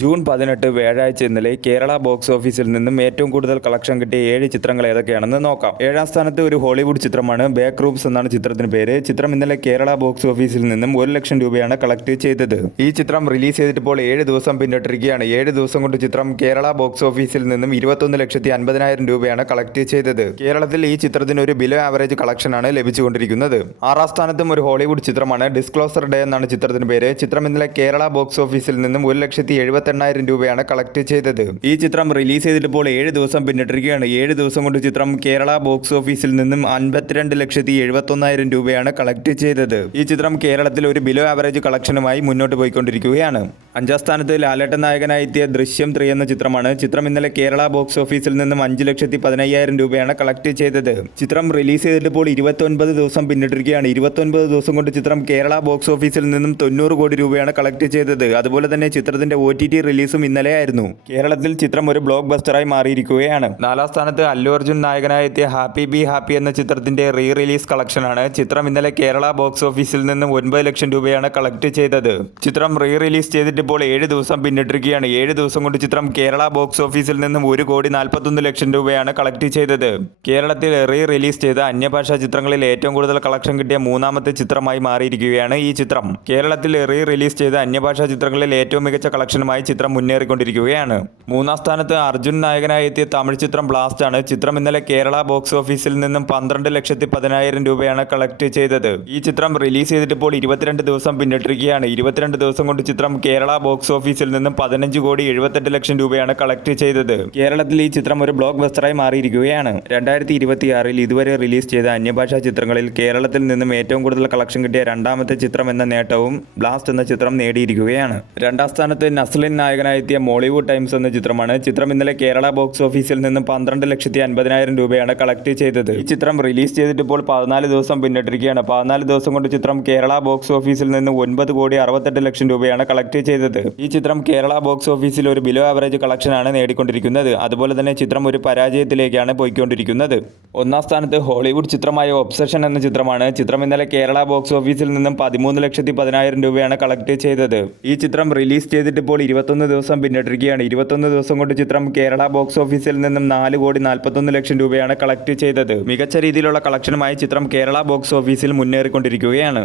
June 18 വ്യാഴാഴ്ച ഇന്നലെ Kerala box ഓഫീസിൽ നിന്നും ഏറ്റവും കൂടുതൽ കളക്ഷൻ കിട്ടിയ 7 ചിത്രങ്ങൾ ഏതൊക്കെയാണെന്ന് നോക്കാം. 7ാം സ്ഥാനത്ത് ഒരു ഹോളിവുഡ് ചിത്രമാണ് ബാക്ക് റൂംസ് എന്നാണ് ചിത്രത്തിന് പേര്. ചിത്രം ഇന്നലെ കേരള ബോക്സ് ഓഫീസിൽ നിന്നും 1 ലക്ഷം രൂപയാണ് കളക്ട് ചെയ്തത്. ഈ ചിത്രം റിലീസ് ചെയ്തിട്ടിപ്പോൾ 7 ദിവസം പിന്നിട്ടിരിക്കുകയാണ്. 7 ദിവസം കൊണ്ട് ചിത്രം കേരള ബോക്സ് ഓഫീസിൽ നിന്നും 21,50,000 രൂപയാണ് കളക്ട് ചെയ്തത്. കേരളത്തിൽ ഈ ചിത്രത്തിന് ഒരു ബിലോ ആവറേജ് കളക്ഷനാണ് ലഭിച്ചുകൊണ്ടിരിക്കുന്നത്. 6ാം സ്ഥാനത്തും ഒരു ഹോളിവുഡ് ചിത്രമാണ് ഡിസ്ക്ലോസർ ഡേ എന്നാണ് ചിത്രത്തിന് പേര്. ചിത്രം ഇന്നലെ കേരള ബോക്സ് ഓഫീസിൽ നിന്നും 1,78,000 രൂപയാണ് കളക്ട് ചെയ്തത്. ഈ ചിത്രം റിലീസ് ചെയ്തിട്ടിപ്പോൾ 7 ദിവസം പിന്നിട്ടിരിക്കുകയാണ്. 7 ദിവസം കൊണ്ട് ചിത്രം കേരള ബോക്സ് ഓഫീസിൽ നിന്നും 52,71,000 രൂപയാണ് കളക്ട് ചെയ്തത്. ഈ ചിത്രം കേരളത്തിൽ ഒരു ബിലോ ആവറേജ് കളക്ഷനുമായി മുന്നോട്ട് പോയിക്കൊണ്ടിരിക്കുകയാണ്. 5ാം സ്ഥാനത്ത് ലാലേട്ടൻ നായകനായി എത്തിയ ദൃശ്യം 3 എന്ന ചിത്രമാണ്. ചിത്രം ഇന്നലെ കേരള ബോക്സ് ഓഫീസിൽ നിന്നും 5,15,000 രൂപയാണ് കളക്ട് ചെയ്തത്. ചിത്രം റിലീസ് ചെയ്തിട്ടിപ്പോൾ 29 ദിവസം പിന്നിട്ടിരിക്കുകയാണ്. 29 ദിവസം കൊണ്ട് ചിത്രം കേരള ബോക്സ് ഓഫീസിൽ നിന്നും 90 കോടി രൂപയാണ് കളക്ട് ചെയ്തത്. അതുപോലെ തന്നെ ചിത്രത്തിന്റെ OTT റിലീസും ഇന്നലെയായിരുന്നു. കേരളത്തിൽ ചിത്രം ഒരു ബ്ലോക്ക് ബസ്റ്ററായി മാറിയിരിക്കുകയാണ്. 4ാം സ്ഥാനത്ത് അല്ലു അർജുൻ നായകനായി എത്തിയ ഹാപ്പി ബി ഹാപ്പി എന്ന ചിത്രത്തിന്റെ റിലീസ് കളക്ഷനാണ്. ചിത്രം ഇന്നലെ കേരള ബോക്സ് ഓഫീസിൽ നിന്നും 9 ലക്ഷം രൂപയാണ് കളക്ട് ചെയ്തത്. ചിത്രം റിലീസ് ചെയ്തിട്ടിപ്പോൾ 7 ദിവസം പിന്നിട്ടിരിക്കുകയാണ്. 7 ദിവസം കൊണ്ട് ചിത്രം കേരള ബോക്സ് ഓഫീസിൽ നിന്നും 1,41 ലക്ഷം രൂപയാണ് കളക്ട് ചെയ്തത്. കേരളത്തിൽ റിലീസ് ചെയ്ത അന്യഭാഷാ ചിത്രങ്ങളിൽ ഏറ്റവും കൂടുതൽ കളക്ഷൻ കിട്ടിയ 3ാമത്തെ ചിത്രമായി മാറിയിരിക്കുകയാണ് ഈ ചിത്രം. കേരളത്തിൽ റിലീസ് ചെയ്ത അന്യഭാഷാ ചിത്രങ്ങളിൽ ഏറ്റവും മികച്ച കളക്ഷനുമായി ചിത്രം മുന്നേറിക്കൊണ്ടിരിക്കുകയാണ്. 3ാം സ്ഥാനത്ത് അർജുൻ നായകനായി എത്തിയ തമിഴ് ചിത്രം ബ്ലാസ്റ്റ് ആണ്. ചിത്രം ഇന്നലെ കേരള ബോക്സ് ഓഫീസിൽ നിന്നും 12,10,000 രൂപയാണ് കളക്ട് ചെയ്തത്. ഈ ചിത്രം റിലീസ് ചെയ്തിട്ടിപ്പോൾ 22 ദിവസം പിന്നിട്ടിരിക്കുകയാണ്. 22 ദിവസം കൊണ്ട് ചിത്രം കേരള ബോക്സ് ഓഫീസിൽ നിന്നും 15,78 ലക്ഷം രൂപയാണ് കളക്ട് ചെയ്തത്. കേരളത്തിൽ ഈ ചിത്രം ഒരു ബ്ലോക്ക് ബസ്റ്ററായി മാറിയിരിക്കുകയാണ്. 2026 ഇതുവരെ റിലീസ് ചെയ്ത അന്യഭാഷാ ചിത്രങ്ങളിൽ കേരളത്തിൽ നിന്നും ഏറ്റവും കൂടുതൽ കളക്ഷൻ കിട്ടിയ 2ാമത്തെ ചിത്രം എന്ന നേട്ടവും ബ്ലാസ്റ്റ് എന്ന ചിത്രം നേടിയിരിക്കുകയാണ്. 2ാം സ്ഥാനത്ത് നസ്ലിൻ നായകനായി എത്തിയ മോളിവുഡ് ടൈംസ് എന്ന ചിത്രമാണ്. ചിത്രം ഇന്നലെ കേരള ബോക്സ് ഓഫീസിൽ നിന്നും 12,50,000 രൂപയാണ് കളക്ട് ചെയ്തത്. ഈ ചിത്രം റിലീസ് ചെയ്തിട്ടിപ്പോൾ 14 ദിവസം പിന്നിട്ടിരിക്കുകയാണ്. 14 ദിവസം കൊണ്ട് ചിത്രം കേരള ബോക്സ് ഓഫീസിൽ നിന്ന് 9,68 ലക്ഷം രൂപയാണ് കളക്ട് ചെയ്തത്. ഈ ചിത്രം കേരള ബോക്സ് ഓഫീസിൽ ഒരു ബിലോ ആവറേജ് കളക്ഷനാണ് നേടിക്കൊണ്ടിരിക്കുന്നത്. അതുപോലെ തന്നെ ചിത്രം ഒരു പരാജയത്തിലേക്കാണ് പോയിക്കൊണ്ടിരിക്കുന്നത്. 1ാം സ്ഥാനത്ത് ഹോളിവുഡ് ചിത്രമായ ഒബ്സഷൻ എന്ന ചിത്രമാണ്. ചിത്രം ഇന്നലെ കേരള ബോക്സ് ഓഫീസിൽ നിന്നും 13,10,000 രൂപയാണ് കളക്ട് ചെയ്തത്. ഈ ചിത്രം റിലീസ് ചെയ്തിട്ടിപ്പോൾ 21 ദിവസം പിന്നിട്ടിരിക്കുകയാണ്. 21 ദിവസം കൊണ്ട് ചിത്രം കേരള ബോക്സ് ഓഫീസിൽ നിന്നും 4,41 ലക്ഷം രൂപയാണ് കളക്ട് ചെയ്തത്. മികച്ച രീതിയിലുള്ള കളക്ഷനുമായി ചിത്രം കേരള ബോക്സ് ഓഫീസിൽ മുന്നേറിക്കൊണ്ടിരിക്കുകയാണ്.